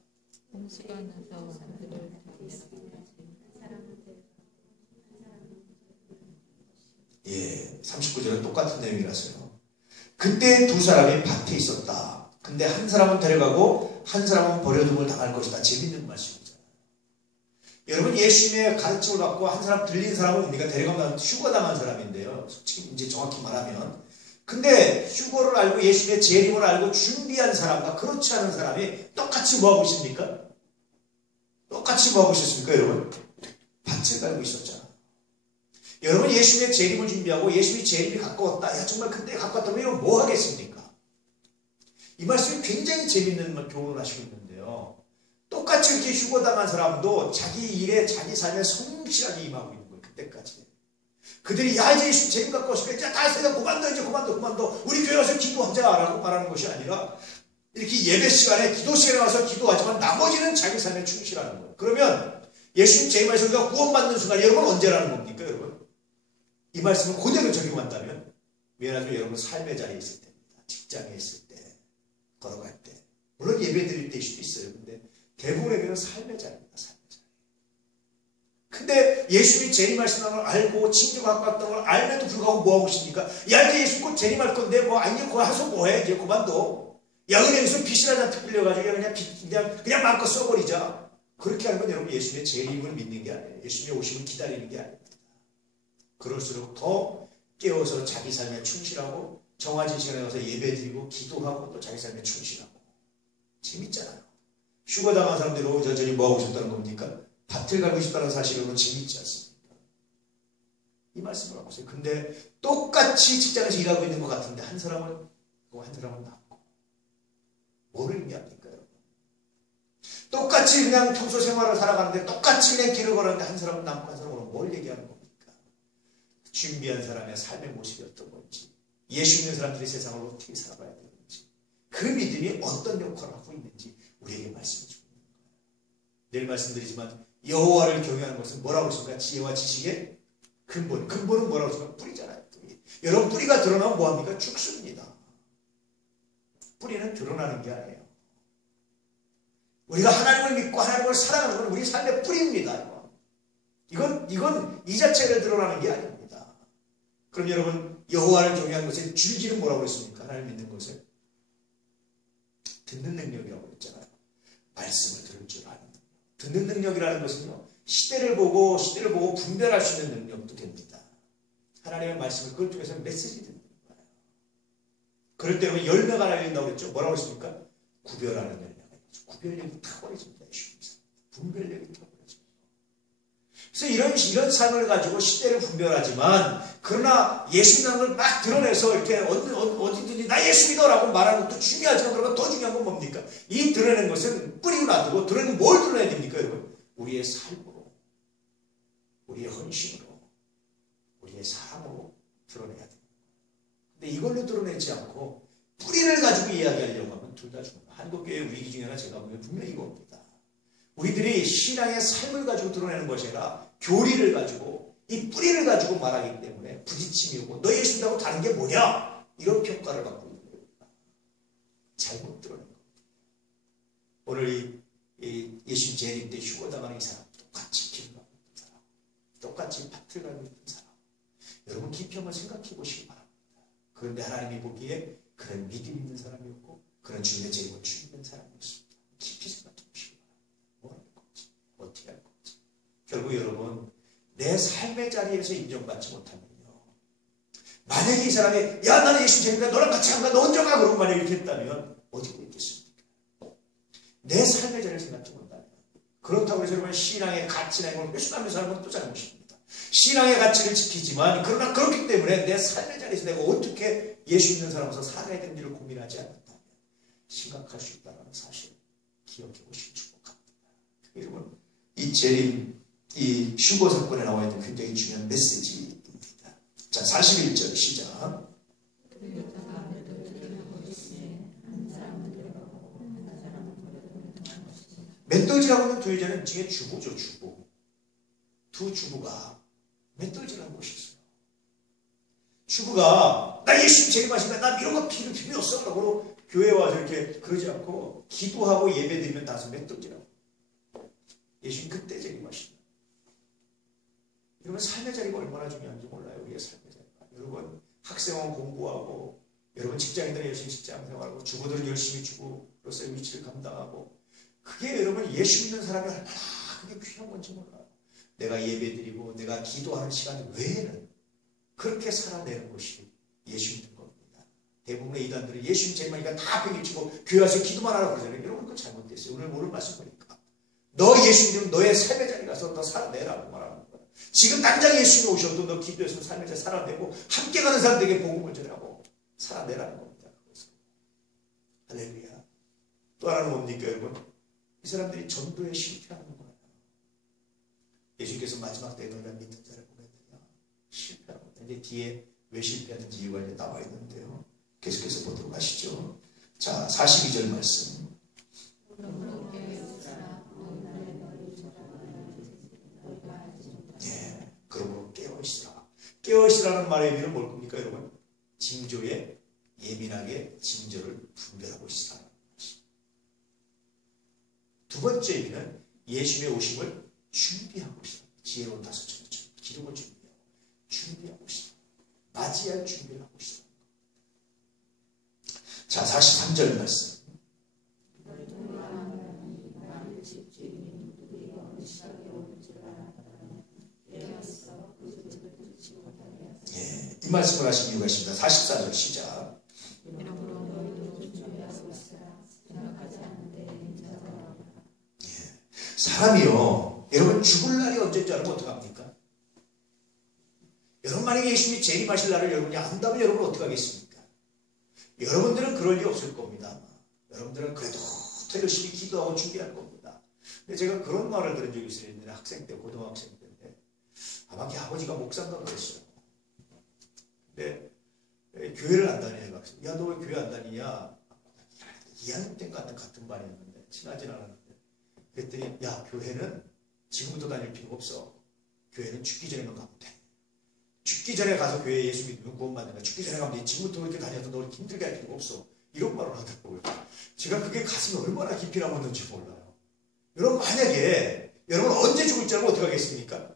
예, 39절은 똑같은 내용이라서요. 그때 두 사람이 밭에 있었다. 근데 한 사람은 데려가고 한 사람은 버려둠을 당할 것이다. 재밌는 말씀이잖아요. 여러분, 예수님의 가르침을 받고 한 사람 들린 사람은 우리가 데려가면 휴거당한 사람인데요. 솔직히 이제 정확히 말하면. 근데 휴거를 알고 예수님의 재림을 알고 준비한 사람과 그렇지 않은 사람이 똑같이 뭐하고 있습니까? 똑같이 뭐하고 있었습니까, 여러분? 밭을 갈고 있었잖아. 여러분, 예수님의 재림을 준비하고 예수님의 재림이 가까웠다. 야, 정말 그때 가까웠다면 이러면 뭐 하겠습니까? 이 말씀이 굉장히 재밌는 교훈을 하시고 있는데요. 똑같이 이렇게 휴거당한 사람도 자기 일에, 자기 삶에 성실하게 임하고 있는 거예요. 그때까지. 그들이 야, 이제 예수님 재림 가까웠으니까 이제 다 세상 그만둬, 이제 그만둬. 우리 교회 와서 기도하자라고 말하는 것이 아니라 이렇게 예배 시간에, 기도 시간에 와서 기도하지만 나머지는 자기 삶에 충실하는 거예요. 그러면 예수님 재림하셔서 우리가 구원받는 순간 여러분 언제라는 겁니까, 여러분? 이 말씀을 그대로 적용한다면 미안하지만 여러분 삶의 자리에 있을 때입니다. 직장에 있을 때, 걸어갈 때, 물론 예배 드릴 때일 수도 있어요. 근데 대부분의 경우는 삶의 자리입니다. 삶의 자리. 근데 예수님이 재림하신다는 걸 알고 징조가 갖고 왔다는 걸 알면도 불구하고 뭐하고 있습니까? 야, 이제 예수님 곧 재림할 건데 뭐 아니 그거 하서 뭐해? 이제 그만둬. 야, 은행에서 빚을 한 잔뜩 빌려가지고 그냥 마음껏 써버리자. 그렇게 하는 건 여러분 예수님의 재림을 믿는 게 아니에요. 예수님의 오심을 기다리는 게 아닙니다. 그럴수록 더 깨워서 자기 삶에 충실하고 정해진 시간에 가서 예배드리고 기도하고 또 자기 삶에 충실하고. 재밌잖아요. 휴가 당한 사람들이 여전히 뭐하고 싶다는 겁니까? 밭을 가고 싶다는 사실은 재밌지 않습니까? 이 말씀을 하고 있어요. 근데 똑같이 직장에서 일하고 있는 것 같은데 한 사람은 남고. 뭐를 의미합니까? 여러분? 똑같이 그냥 평소 생활을 살아가는데 똑같이 그냥 길을 걸었는데 한 사람은 남고 한 사람은 뭘 얘기하는 겁니까? 준비한 사람의 삶의 모습이 어떤 건지, 예수 믿는 사람들이 세상을 어떻게 살아가야 되는지, 그 믿음이 어떤 역할을 하고 있는지 우리에게 말씀해 주고 있는 거예요. 내일 말씀드리지만 여호와를 경외하는 것은 뭐라고 했습니까? 지혜와 지식의 근본. 근본은 뭐라고 했습니까? 뿌리잖아요. 뿌리. 여러분 뿌리가 드러나면 뭐합니까? 죽습니다. 뿌리는 드러나는 게 아니에요. 우리가 하나님을 믿고 하나님을 사랑하는 건 우리 삶의 뿌리입니다. 이건 이 자체를 드러나는 게 아닙니다. 그럼 여러분 여호와를 경외하는 것의 줄기는 뭐라고 했습니까? 하나님 믿는 것을 듣는 능력이라고 했잖아요. 말씀을 들을 줄 아는 능력. 듣는 능력이라는 것은요, 시대를 보고 분별할 수 있는 능력도 됩니다. 하나님의 말씀을 그걸 통해서 메시지 듣는 거예요. 그럴 때 우리 열매가 날린다고 그랬죠. 뭐라고 했습니까? 구별하는 열매가 있죠. 구별력이 탁월해집니다. 분별력이 탁월해집니다. 그래서 이런 삶을 가지고 시대를 분별하지만, 그러나 예수 믿는 걸 막 드러내서 이렇게 어디든지 나 예수 믿어라고 말하는 것도 중요하지만, 그러나 더 중요한 건 뭡니까? 이 드러내는 것은 뿌리고 놔두고, 드러내는 뭘 드러내야 됩니까, 여러분? 우리의 삶으로, 우리의 헌신으로, 우리의 사랑으로 드러내야 됩니다. 근데 이걸로 드러내지 않고 뿌리를 가지고 이야기하려고 하면 둘 다 죽습니다. 한국교회 위기 중에 하나 제가 보면 분명히 이겁니다. 우리들이 신앙의 삶을 가지고 드러내는 것이 아니라 교리를 가지고 이 뿌리를 가지고 말하기 때문에 부딪힘이 오고 너 예수 믿다고 다른 게 뭐냐? 이런 평가를 받고 있는 겁니다. 잘못 드러낸 겁니다. 오늘 이 예수님 재림 때 휴거당하는 이 사람, 똑같이 길을 가고 있는 사람, 똑같이 밭을 가고 있는 사람, 여러분 깊이 한번 생각해 보시기 바랍니다. 그런데 하나님이 보기에 그런 믿음 있는 사람이었고 그런 주님의 재림을 주는 사람이었습니다. 깊이 생각해 보시기 바랍니다. 뭐 할 건지, 어떻게 할 건지. 결국 여러분 내 삶의 자리에서 인정받지 못하면요, 만약에 이 사람이 야 나는 예수 재림이니까 너랑 같이 안 가, 너 언제 가? 그러고 만약에 이렇게 했다면 어떻게 됐겠습니까? 내 삶의 자리를 생각해 본다면, 그렇다고 해서 여러분 신앙의 가치나 이걸 회수하는 사람은 또 잘못입니다. 신앙의 가치를 지키지만 그러나 그렇기 때문에 내 삶의 자리에서 내가 어떻게 예수 믿는 사람으로서 살아야 되는지를 고민하지 않는다면 심각할 수 있다는 사실을 기억해 보시기 축복합니다. 여러분 이 재림, 이 휴거 사건에 나와 있는 굉장히 중요한 메시지입니다. 자, 41절 시작. 맷돌질하고 있는 두 여자는 지금 주부죠, 주부. 두 주부가 맷돌질하고 있었어요. 주부가 나 예수님 재림하신다, 나 이런 거 필요 없어 라고 교회에 와서 이렇게 그러지 않고 기도하고 예배드리면 나서 맷돌질하고. 예수님 그때 재림하신다. 여러분 삶의 자리가 얼마나 중요한지 몰라요. 우리의 삶의 자리가. 여러분 학생은 공부하고, 여러분 직장인들은 열심히 직장 생활하고, 주부들은 열심히 주부로서의 위치를 감당하고, 그게 여러분 예수 믿는 사람이 얼마나 그게 귀한 건지 몰라요. 내가 예배드리고 내가 기도하는 시간 외에는 그렇게 살아내는 것이 예수 믿는 겁니다. 대부분의 이단들은 예수님 재림하니까 다 팽개치고 교회 와서 기도만 하라고 그러잖아요. 여러분 그거 잘못됐어요. 오늘 말씀 보니까 너 예수 믿으면 너의 삶의 자리 가서 너 살아내라고 말하는 거야. 지금 당장 예수님이 오셔도 너 기도해서 삶의 자리 살아내고 함께 가는 사람들에게 복음을 전하고 살아내라는 겁니다. 그것은. 할렐루야. 또 하나는 뭡니까 여러분? 이 사람들이 전도에 실패하는 거예요. 예수님께서 마지막 때에 너희가 믿는 자를 보냈느냐? 실패하고. 이제 뒤에 왜 실패하는지 이유가 이제 나와 있는데요. 계속해서 보도록 하시죠. 자, 42절 말씀. 예, 그러므로 깨어있으라. 깨어있으라는 말의 의미는 뭘 겁니까, 여러분? 징조에 예민하게 징조를 분별하고 있으라. 두 번째 의미는 예수님의 오심을 준비하고 있어요. 지혜로운 다섯절 기름을 준비하고 있어. 맞이할 준비를 하고 있어. 자, 43절 말씀. 예, 이 말씀을 하신 이유가 있습니다. 44절 시작. 예, 사람이요, 여러분 죽을 날이 언제인 줄 알면 어떡합니까? 여러분 만약에 예수님이 재림하실 날을 여러분이 안다면 여러분 어떡하겠습니까? 여러분들은 그럴 일이 없을 겁니다. 여러분들은 그래도 더 열심히 기도하고 준비할 겁니다. 근데 제가 그런 말을 들은 적이 있어요. 옛날에 학생 때, 고등학생 때인데 아마 걔 아버지가 목사인가 그랬어요. 근데 교회를 안 다녀요. 야, 너 왜 교회 안 다니냐? 2학년 때 같은 반이었는데 친하진 않았는데 그랬더니 야, 교회는 지금부터 다닐 필요가 없어. 교회는 죽기 전에만 가면 돼. 죽기 전에 가서 교회에 예수 믿으면 구원받는 거야. 죽기 전에 가면 돼. 지금부터 그렇게 다녀도 너 힘들게 할 필요가 없어. 이런 말을 하더라고요. 제가 그게 가슴에 얼마나 깊이 남았는지 몰라요. 여러분 만약에 여러분 언제 죽을지 알면 어떻게 하겠습니까?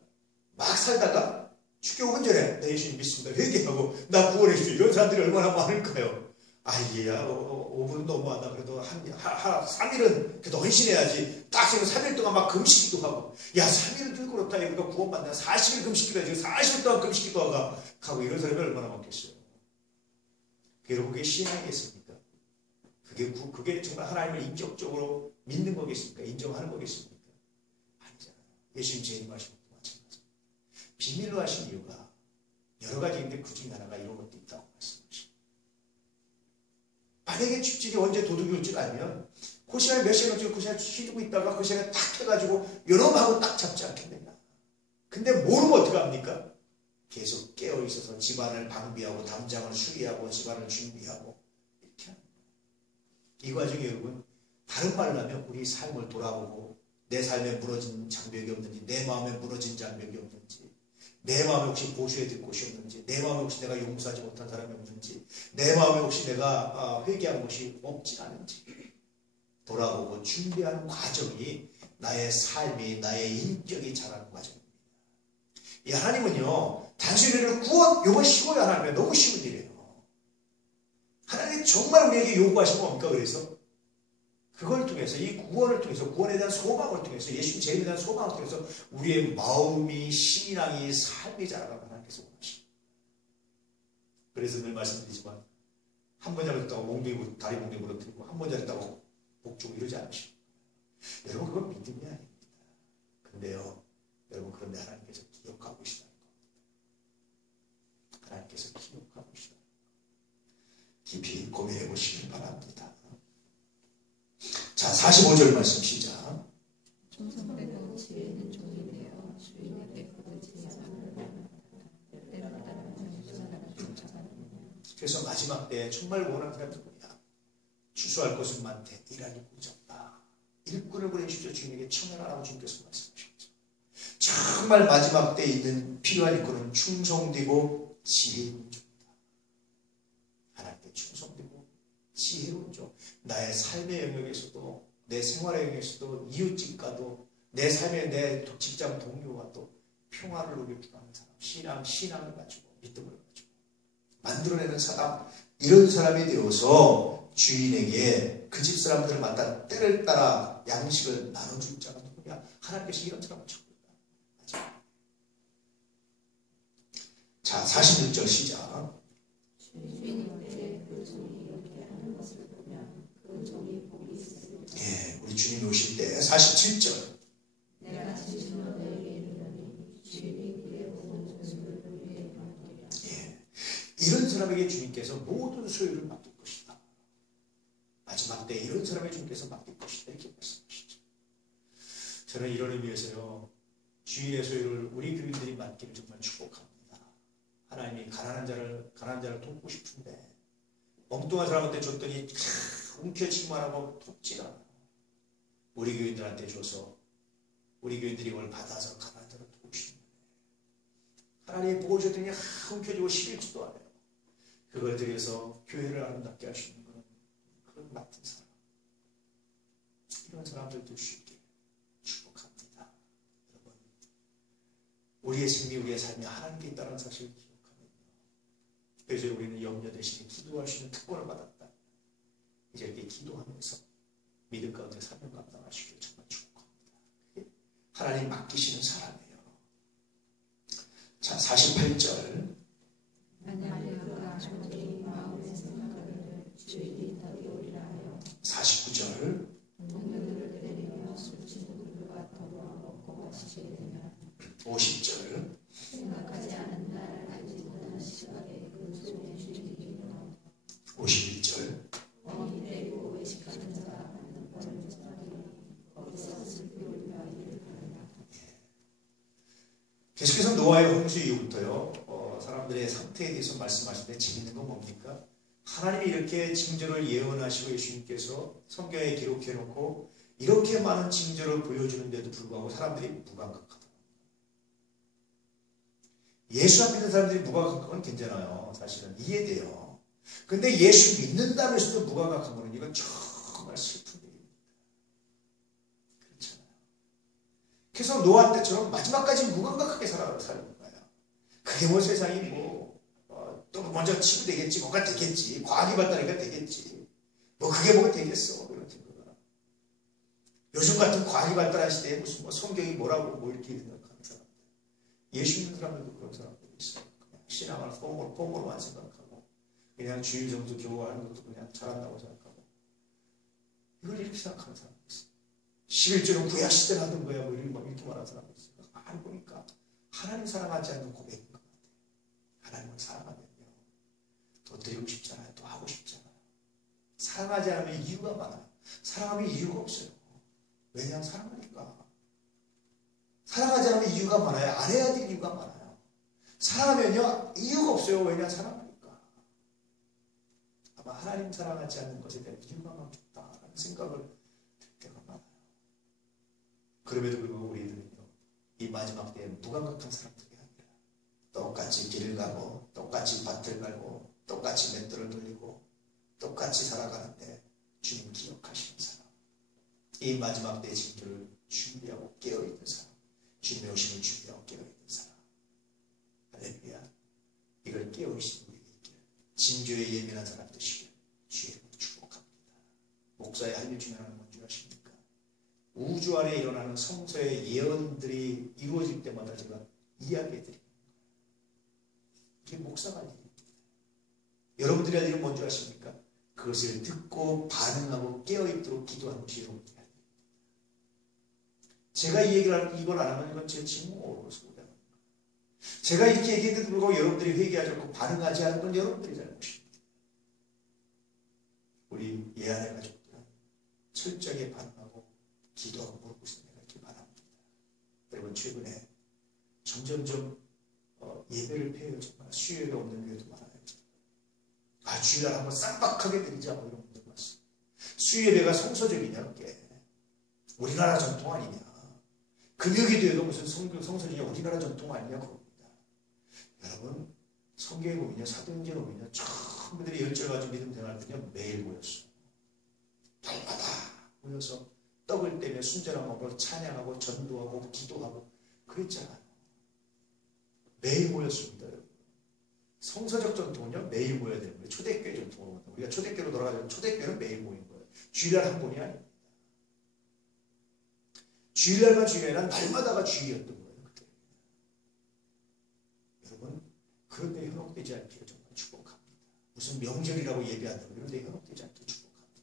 막 살다가 죽기 5분 전에 나 예수님 믿습니다. 회개하고 나 구원해 주세요. 이런 사람들이 얼마나 많을까요? 아이야 5분 너무하다. 그래도 3일은 그래도 헌신해야지. 딱 지금 3일 동안 막 금식기도 하고 야 3일은 좀 그렇다. 우리가 구원받나 40일 금식기도 하지. 40일 동안 금식기도 하고 이런 사람이 얼마나 많겠어요. 여러분 그게 신앙이겠습니까? 그게 정말 하나님을 인격적으로 믿는 거겠습니까? 인정하는 거겠습니까? 아니잖아요. 예수님 재림하신 것도 마찬가지입니다. 비밀로 하신 이유가 여러 가지인데 그 중에 하나가 이런 것도 있다고 말씀하십니다. 만약에 집집이 언제 도둑이 올 줄 알면 그 시간에 몇 시간 넘치고 그 시간에 쉬고 있다가 그 시간에 딱 해가지고 여러분하고 딱 잡지 않겠느냐. 근데 모르면 어떡합니까? 계속 깨어있어서 집안을 방비하고 담장을 수리하고 집안을 준비하고 이렇게 합니다. 이 과정에 여러분 다른 말로 하면 우리 삶을 돌아보고 내 삶에 무너진 장벽이 없는지 내 마음에 무너진 장벽이 없는지 내 마음에 혹시 보수해야 될 곳이 없는지 내 마음에 혹시 내가 용서하지 못한 사람이 없는지 내 마음에 혹시 내가 회개한 것이 없지 않은지 돌아보고 준비하는 과정이 나의 삶이 나의 인격이 자라는 과정입니다. 이 하나님은요 단순히 우리를 구원 요거 쉬워요. 하나님은 너무 쉬운 일이에요. 하나님 정말 우리에게 요구하신 뭡니까? 그래서 그걸 통해서 이 구원을 통해서 구원에 대한 소망을 통해서 예수님 재림에 대한 소망을 통해서 우리의 마음이 신앙이 삶이 자라가는 하나님께서 원하십니다. 그래서 늘 말씀드리지만 한 번 잘했다고 다리 몽둥이 부러뜨리고 한 번 잘했다고 복주고 이러지 않으십니다. 여러분 그건 믿음이 아닙니다. 근데요 여러분 그런데 하나님께서 기억하고 계시다는 겁니다. 하나님께서 기억하고 계시다는 겁니다. 깊이 고민해 보시길 바랍니다. 자, 45절 말씀 시작. 충성되고 지혜는 종이 되어 주인에게 부르짖는 자를 때려받아는 자를 쫓아가는. 그래서 마지막 때 정말 원하는 사람이 누구냐? 추수할 것은 많되 일할 일꾼이 적다. 일꾼을 보내주십시오. 주인에게 청연하라고 주님께서 말씀하셨죠. 정말 마지막 때에 있는 필요한 일꾼은 충성되고 지혜로운 종이다. 하나님께 충성되고 지혜로운 종. 나의 삶의 영역에서도 내 생활의 영역에서도 이웃집과도 내 삶의 내 직장 동료와도 평화를 누릴 줄 아는 사람, 신앙을 가지고 믿음을 가지고 만들어내는 사람, 이런 사람이 되어서 주인에게 그 집 사람들을 만나 때를 따라 양식을 나눠줄 자가 누구냐? 하나님께서 이런 사람을 찾고 있다. 자, 46절 시작. 예, 우리 주님이 오실 때 47절. 예, 이런 사람에게 주님께서 모든 소유를 맡길 것이다. 마지막 때 이런 사람에게 주님께서 맡길 것이다. 이렇게 말씀하시죠. 저는 이런 의미에서요 주인의 소유를 우리 교인들이 맡기를 정말 축복합니다. 하나님이 가난한 자를 돕고 싶은데 엉뚱한 사람한테 줬더니 움켜쥐기만 하고 돕지 않아요. 우리 교인들한테 줘서 우리 교인들이 이걸 받아서 가난한 자를 돕으시는 거예요. 하나님이 보고 주셨더니 움켜쥐고 11주도 안 해요. 그걸 들여서 교회를 아름답게 할 수 있는 것은 그런 맡은 사람, 이런 사람들도 주께 축복합니다. 여러분, 우리의 생미, 우리의 삶이 하나님께 있다는 사실을 기억하면요. 그래서 우리는 염려 대신에 기도할 수 있는 특권을 받았다. 이제 이렇게 기도하면서 믿음 가운데 사명 감당하시길 정말 축복합니다. 하나님 맡기시는 사람이에요. 자, 48절. 만약 그가 자기 마음의 생각을 주인이 더디오리라 하여 49절. 동료들을 때리며 술취는 물과 더불어 먹고 마시게 되면 50절. 생각하지 않은 날 알지 못하는 시각에 그 손에 쥐리기로 51절. 어미 때리고 외식하는 자가 많은 벌을 전하리니 거기서 슬피 울며 이를 가느라. 계속해서 노아의 홍수 이후부터요, 사람들의 상태에 대해서 말씀하시는데 재밌는 건 뭡니까? 하나님이 이렇게 징조를 예언하시고 예수님께서 성경에 기록해 놓고 이렇게 많은 징조를 보여주는데도 불구하고 사람들이 무감각하다. 예수 안 믿는 사람들이 무감각한 건 괜찮아요. 사실은 이해돼요. 근데 예수 믿는다면서도 무감각한 거는 이건 정말 슬픈 일입니다. 그렇잖아요. 그래서 노아 때처럼 마지막까지 무감각하게 살는 거예요. 그게 뭐 세상이 또 먼저 치고 되겠지, 뭐가 되겠지, 과학이 발달하니까 되겠지, 뭐 그게 뭐가 되겠어, 이런 생각을. 요즘 같은 과학이 발달한 시대에 무슨 뭐 성경이 뭐라고 뭐 이렇게 생각하는 사람들, 예수 믿는 사람들도 그런 사람들이 있어요. 그냥 신앙을 폼으로만 생각하고 그냥 주일 정도 교화하는 것도 그냥 잘한다고 생각하고 이걸 이렇게 생각하는 사람들이 있어요. 11조는 구약 시대 만든 거야, 뭐 이렇게 말하는 사람들이 있어요. 알고 보니까 하나님 사랑하지 않는 고백인 것 같아요. 하나님을 사랑하면요, 또 드리고 싶잖아요. 또 하고 싶잖아요. 사랑하지 않으면 이유가 많아요. 사랑하면 이유가 없어요. 왜냐하면 사랑하니까. 사랑하지 않으면 이유가 많아요. 안 해야 될 이유가 많아요. 사랑하면요, 이유가 없어요. 왜냐하면 사랑하니까. 아마 하나님 사랑하지 않는 것에 대한 이유가 많겠다라는 생각을 들 때가 많아요. 그럼에도 불구하고 우리들은요, 이 마지막 때에 무감각한 사람들이 아니라 똑같이 길을 가고 똑같이 밭을 갈고 똑같이 맷돌을 돌리고 똑같이 살아가는데 주님 기억하시는 사람, 이 마지막 때의 징조를 준비하고 깨어있는 사람, 주님의 오심을 준비하고 깨어있는 사람, 할렐루야. 이걸 깨어있는 우리에게 있기를, 징조에 예민한 사람 되시길 주의 축복합니다. 목사의 할 일 중에 하나는 뭔지 아십니까? 우주 안에 일어나는 성서의 예언들이 이루어질 때마다 제가 이야기해드립니다. 이게 목사가 할 일입니다. 여러분들이 할 일은 뭔지 아십니까? 그것을 듣고 반응하고 깨어있도록 기도하는 것이 여러분들이 할 일입니다. 제가 이 얘기를 이걸 안 하면 이건 제 직무로서 못합니다. 제가 이렇게 얘기해도 불구하고 여러분들이 회개하지 않고 반응하지 않은 건 여러분들이 잘못입니다. 우리 예안의 가족들은 철저하게 반응하고 기도하고 무릎 꿇는 내가 이렇게 바랍니다. 여러분, 최근에 점점점 예배를 폐해요. 정말 수요일에 없는 교회도 많아요. 주일날 한번 쌈박하게 드리자고 이런 분들 많습니다. 수요예배가 성서적이냐, 그게 우리나라 전통 아니냐, 금요기도에도 무슨 성서적이냐, 우리나라 전통 아니냐, 그겁니다. 여러분, 성경에 보면요, 사도행전에 보면요, 전부들이 열절 가지고 믿음 생활할 때요, 매일 모였어요. 날마다 모여서 떡을 떼며 순전한 마음으로 찬양하고 전도하고 기도하고 그랬잖아요. 매일 모였습니다. 여러분. 성서적 전통은요, 매일 모여야 되는 거예요. 초대교회 전통으로. 우리가 초대교회로 돌아가자면 초대교회는 매일 모이는 거예요. 주일날 한 번이 아닙니다. 주일날만 주일이 아니라 날마다가 주일이었던 거예요. 그때. 여러분, 그런 데 현혹되지 않기를 정말 축복합니다. 무슨 명절이라고 예배한다고 이런 데 현혹되지 않기를 축복합니다.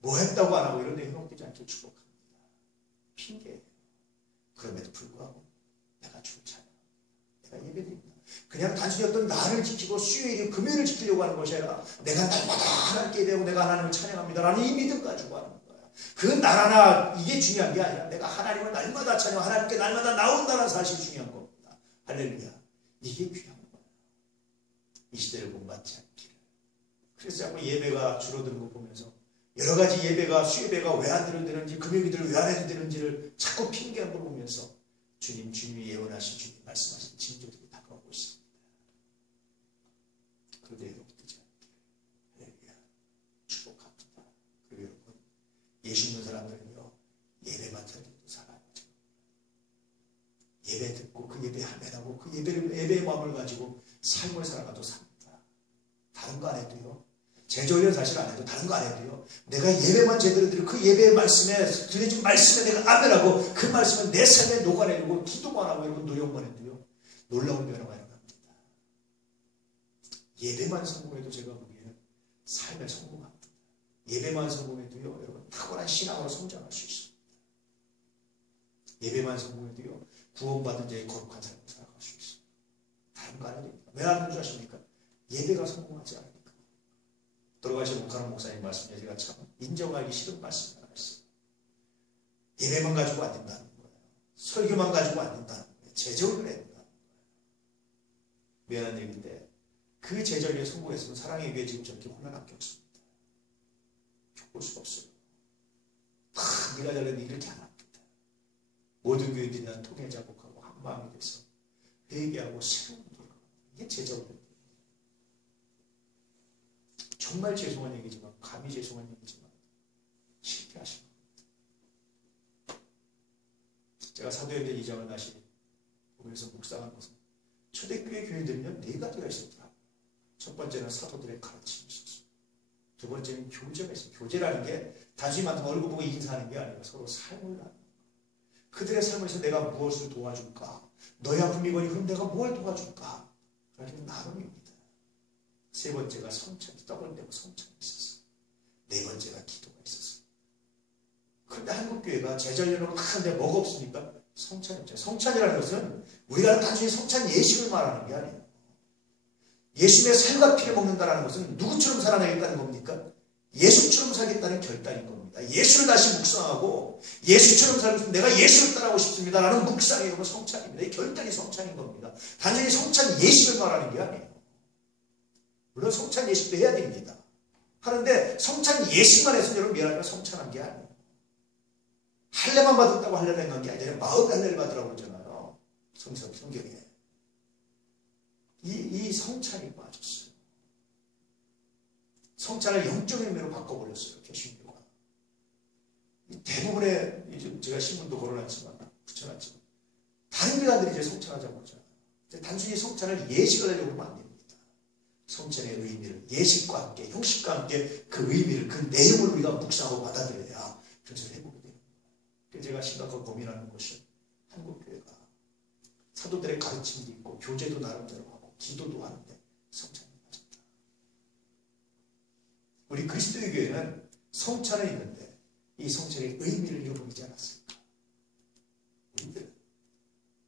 뭐 했다고 안 하고 이런 데 현혹되지 않기를 축복합니다. 핑계예요. 그럼에도 불구하고 내가 주를 찬양합니다. 내가 예배드립니다. 그냥 단순히 어떤 날을 지키고 수요일, 금요일을 지키려고 하는 것이 아니라 내가 날마다 하나님께 예배하고 내가 하나님을 찬양합니다 라는 이 믿음 가지고 하는 거야. 그 날 하나, 이게 중요한 게 아니라 내가 하나님을 날마다 찬양, 하나님께 날마다 나온다는 사실이 중요한 겁니다. 할렐루야. 이게 귀한 거예요. 이 시대를 본받지 않기를. 그래서 자꾸 예배가 줄어드는 거 보면서 여러 가지 예배가, 수예배가 왜 안 되는지, 금요일들 왜 안 해도 되는지를 자꾸 핑계한 걸 보면서 주님이 예언하신, 주님 말씀하신 징조들이 다가오고 있습니다. 그런데 여러분들이 할렐루야 축복합니다. 그리고 여러분, 예수 믿는 사람들은요, 예배만 드려도 살아요. 예배 듣고 그 예배에 함께하고 그 예배의 마음을 가지고 삶을 살아가도 삽니다. 다른 거 안 해도요. 제조련 사실 안 해도 다른 거 안 해도요. 내가 예배만 제대로 드리고 그 예배의 말씀에 들려진 말씀에 내가 아멘하고 그 말씀을 내 삶에 녹아내리고 기도만 하고 이러고 노력만 해도요. 놀라운 변화가 일어납니다. 예배만 성공해도 제가 보기에는 삶에 성공합니다. 예배만 성공해도요. 여러분 탁월한 신앙으로 성장할 수 있습니다. 예배만 성공해도요. 구원받은 자의 거룩한 삶을 살아갈 수 있습니다. 다른 거 안 해도 됩니다. 왜 안 하는 줄 아십니까? 예배가 성공하지 않으니까. 돌아가신 목하는 목사님 말씀에 제가 참 인정하기 싫은 말씀이 하나 있어요. 예배만 가지고 안 된다는 거예요. 설교만 가지고 안 된다는 거예요. 제자훈련을 해야 된다는 거예요. 미안한 얘기인데 그 제자훈련에 성공했으면 사랑의 교회 지금 저렇게 혼란한 게 없습니다. 볼 수가 없어요. 다 네가 잘했는데 이렇게 안 합니다. 모든 교회들이 난 통해 작곡하고 한 마음이 돼서 회개하고 새로운 노력. 이게 제자훈련. 정말 죄송한 얘기지만 감히 죄송한 얘기지만 실패하신 겁니다. 제가 사도행전 2장을 다시 보면서 묵상한 것은 초대교회 교회들은요 4가지가 있었더라. 첫 번째는 사도들의 가르침이 있었어요. 두 번째는 교제가 있어요. 교제라는 게 단순히 만든 얼굴 보고 인사하는 게 아니라 서로 삶을 나누는 거예요. 그들의 삶에서 내가 무엇을 도와줄까? 너희 아픔이 거니 그럼 내가 뭘 도와줄까? 라는 나눔입니다. 세 번째가 성찬이 떡을 내고 성찬이 있었어요. 네 번째가 기도가 있었어요. 그런데 한국교회가 제자훈련으로 하는데 뭐가 없습니까? 성찬이 없죠. 성찬이라는 것은 우리가 단순히 성찬 예식을 말하는 게 아니에요. 예수님의 살과 피를 먹는다는 것은 누구처럼 살아내겠다는 겁니까? 예수처럼 살겠다는 결단인 겁니다. 예수를 다시 묵상하고 예수처럼 살고 싶으면 내가 예수를 따라가고 싶습니다. 라는 묵상이 여러분 성찬입니다. 이 결단이 성찬인 겁니다. 단순히 성찬 예식을 말하는 게 아니에요. 물론 성찬 예식도 해야 됩니다. 하는데 성찬 예식만 해서 여러분 미안하지만 성찬한 게 아니에요. 할례만 받았다고 할례를 한 게 아니라 마음의 할례를 받으라고 그러잖아요. 성경에. 이 성찬이 빠졌어요. 성찬을 영적인 의미로 바꿔버렸어요. 개신교가. 대부분의 제가 신문도 걸어놨지만 붙여놨지만 다른 교단들이 이제 성찬하자고 그러잖아요. 단순히 성찬을 예식을 하려고 하면 안 됩니다. 성찬의 의미를 예식과 함께 형식과 함께 그 의미를 그 내용을 우리가 묵상하고 받아들여야 그것을 해보게 됩니다. 그래서 제가 심각하게 고민하는 것은 한국교회가 사도들의 가르침도 있고 교제도 나름대로 하고 기도도 하는데 성찬이 빠졌다. 우리 그리스도의 교회는 성찬은 있는데 이 성찬의 의미를 잃어버리지 않았을까? 우리들은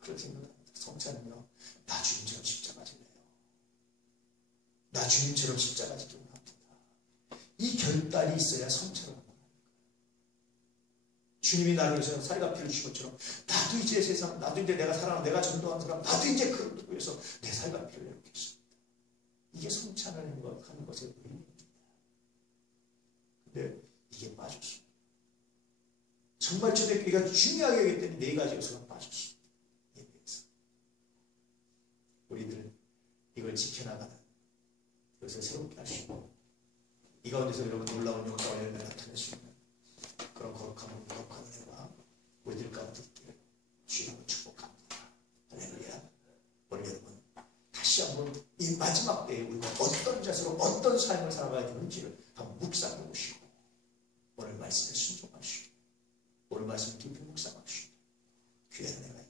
그렇게 생각합니다. 성찬은요 나 주님처럼 십자가 질래요. 나 주님처럼 십자가 지기로 합니다. 이 결단이 있어야 성찬을 합니다. 주님이 나를 위해서 살과 피를 주신 것처럼 나도 이제 세상, 나도 이제 내가 사랑하는 내가 전도하는 사람, 나도 이제 그를 위해서 내 살과 피를 내놓겠습니다. 이게 성찬을 하는 것의 의미입니다. 근데 이게 빠졌습니다. 정말 초대교회가 중요하게 하기 때문에 4가지 요소가 빠졌습니다. 예배에서. 우리들은 이걸 지켜나가는 그것을 새롭게 할 수 있고 이 가운데서 여러분 놀라운 역사와 열매를 나타낼 수 있는 그런 거룩함을 거룩한 은혜가 우리들 가운데 있기를 주님을 축복합니다. 할렐루야. 오늘 여러분 다시 한번 이 마지막 때에 우리가 어떤 자세로 어떤 삶을 살아가야 되는지를 한번 묵상해 보시고 오늘 말씀에 순종하시고 오늘 말씀 깊이 묵상하시고 귀한 은혜가